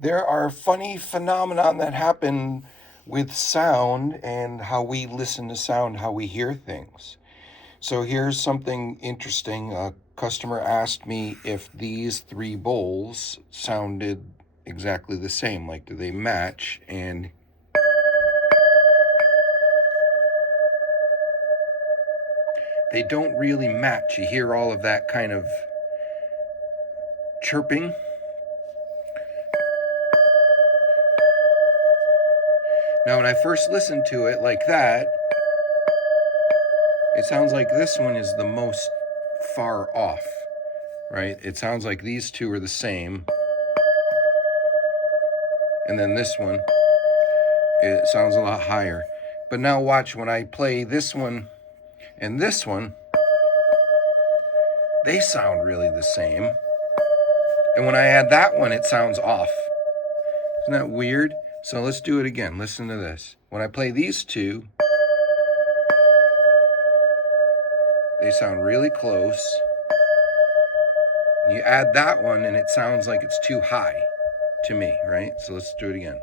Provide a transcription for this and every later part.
There are funny phenomenon that happen with sound and how we listen to sound, how we hear things. So here's something interesting. A customer asked me if these three bowls sounded exactly the same, like do they match? And they don't really match. You hear all of that kind of chirping. Now, when I first listened to it like that, it sounds like this one is the most far off, right? It sounds like these two are the same. And then this one, it sounds a lot higher. But now watch, when I play this one and this one, they sound really the same. And when I add that one, it sounds off. Isn't that weird? So let's do it again. Listen to this. When I play these two, they sound really close. And you add that one and it sounds like it's too high to me, right? So let's do it again.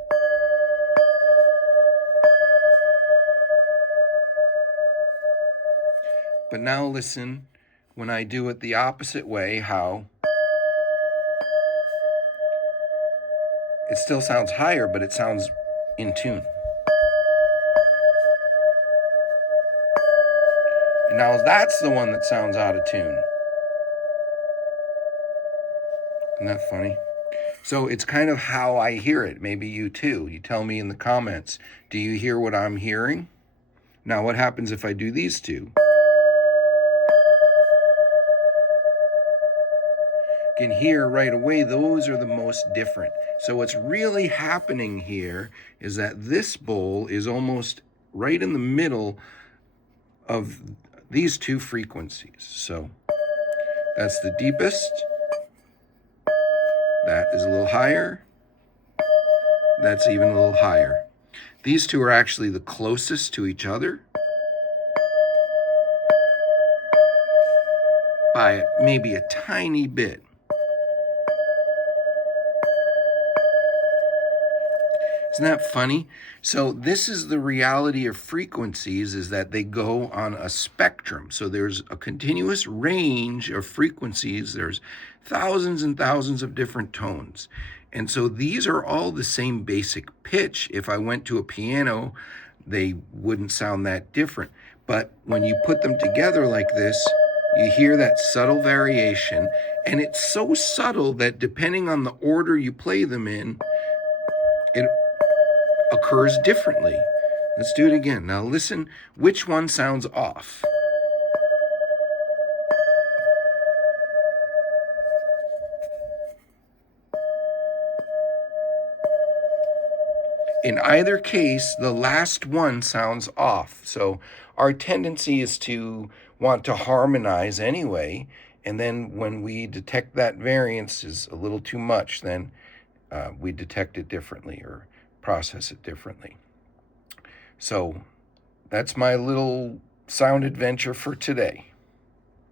But now listen, when I do it the opposite way, how it still sounds higher, but it sounds in tune. And now that's the one that sounds out of tune. Isn't that funny? So it's kind of how I hear it. Maybe you too. You tell me in the comments, do you hear what I'm hearing? Now what happens if I do these two? You can hear right away, those are the most different. So what's really happening here is that this bowl is almost right in the middle of these two frequencies. So that's the deepest. That is a little higher. That's even a little higher. These two are actually the closest to each other by maybe a tiny bit. Isn't that funny? So this is the reality of frequencies, is that they go on a spectrum. So there's a continuous range of frequencies. There's thousands and thousands of different tones. And so these are all the same basic pitch. If I went to a piano, they wouldn't sound that different. But when you put them together like this, you hear that subtle variation. And it's so subtle that depending on the order you play them in, it occurs differently. Let's do it again. Now listen, which one sounds off? In either case, the last one sounds off. So our tendency is to want to harmonize anyway. And then when we detect that variance is a little too much, then we detect it differently or process it differently. So that's my little sound adventure for today.